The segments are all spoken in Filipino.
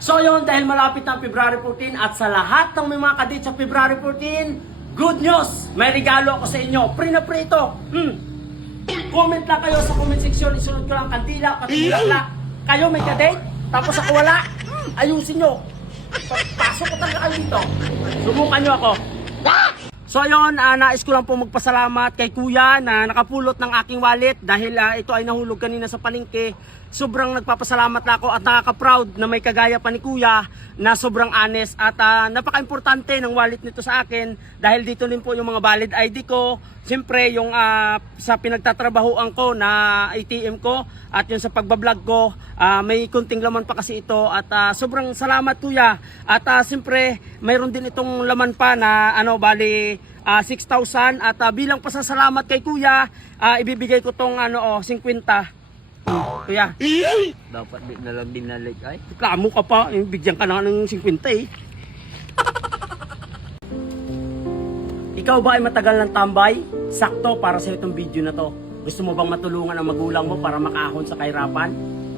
So yun, dahil malapit na ang February 14 at sa lahat ng may mga kadate sa February 14, good news! May regalo ako sa inyo. Pre na pre ito. Comment lang kayo sa comment section. Isunod ko lang kandila, patulak. Kayo may kadate, tapos ako wala. Ayusin nyo. Pasok ko talaga kayo dito. Subukan nyo ako. So ayun, nais ko lang po magpasalamat kay Kuya na nakapulot ng aking wallet dahil ito ay nahulog kanina sa palengke. Sobrang nagpapasalamat na ako at nakaka-proud na may kagaya pa ni Kuya na sobrang honest at napaka-importante ng wallet nito sa akin dahil dito din po yung mga valid ID ko. Siyempre yung sa pinagtatrabahoan ko na ATM ko at yung sa pagbablog ko, may kunting laman pa kasi ito at sobrang salamat Kuya. At siyempre mayroon din itong laman pa na bali 6,000 at bilang pasasalamat kay Kuya, ibibigay ko tong 50. Kuya, Dapat di na lang dinalik ay. reklamo ka pa, bigyan ka na ng 50 eh. Ikaw ba ay matagal ng tambay? Sakto para sa itong video na to. Gusto mo bang matulungan ang magulang mo para makaahon sa kahirapan?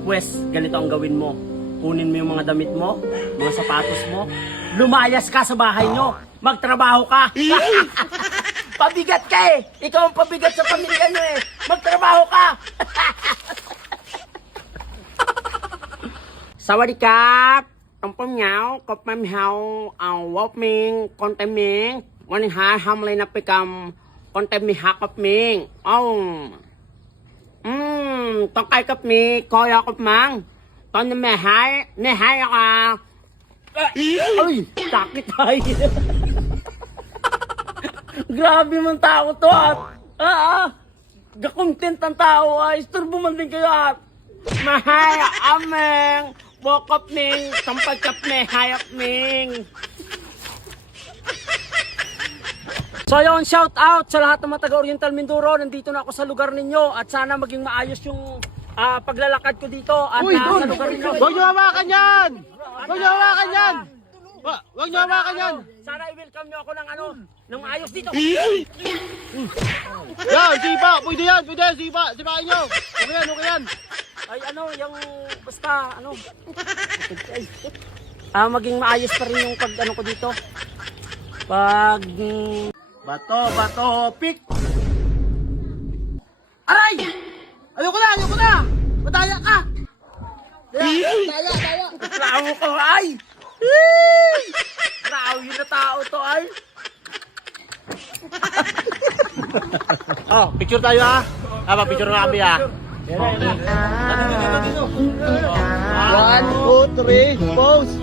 Pwes, ganito ang gawin mo. Kunin mo yung mga damit mo, mga sapatos mo, lumayas ka sa bahay nyo, magtrabaho ka. Pabigat ka eh! Ikaw ang pabigat sa pamilya nyo eh! Magtrabaho ka! Sawadikap! Tampom nhau, kopam hao, wop ming, kontem ming, wanin ha, hamlay na pikam, kontem mi hakop ming, tongkay kap mi, koya kop mang, ton na mehay ka. Ay, sakit ay. Grabe man tao to at, gakontent ang tao ay, isturbo man din kayo at, mahay ameng, bokop ning, sampagkap me, hayap ming. So yun, shout out sa lahat ng mga taga Oriental Mindoro. Nandito na ako sa lugar ninyo at sana maging maayos yung paglalakad ko dito at sa lugar ninyo. Huwag niyo hawakan yan! Huwag niyo hawakan yan! Huwag niyo hawakan yan! Sana i-welcome nyo ako ng maayos dito. Yan, sipa! Pwede yan! Pwede yan! Sipa! Sipain niyo! Okay yan! Okay yan! Ay yung basta maging maayos pa rin yung pag ko dito. Pag bato, pick. Aray! Ayoko na! Madaya ka! Daya! Reklamo ko ay! Raw yun na tao to ay! Picture tayo ha! Picture na kami ha! 1, 2, 3, pose!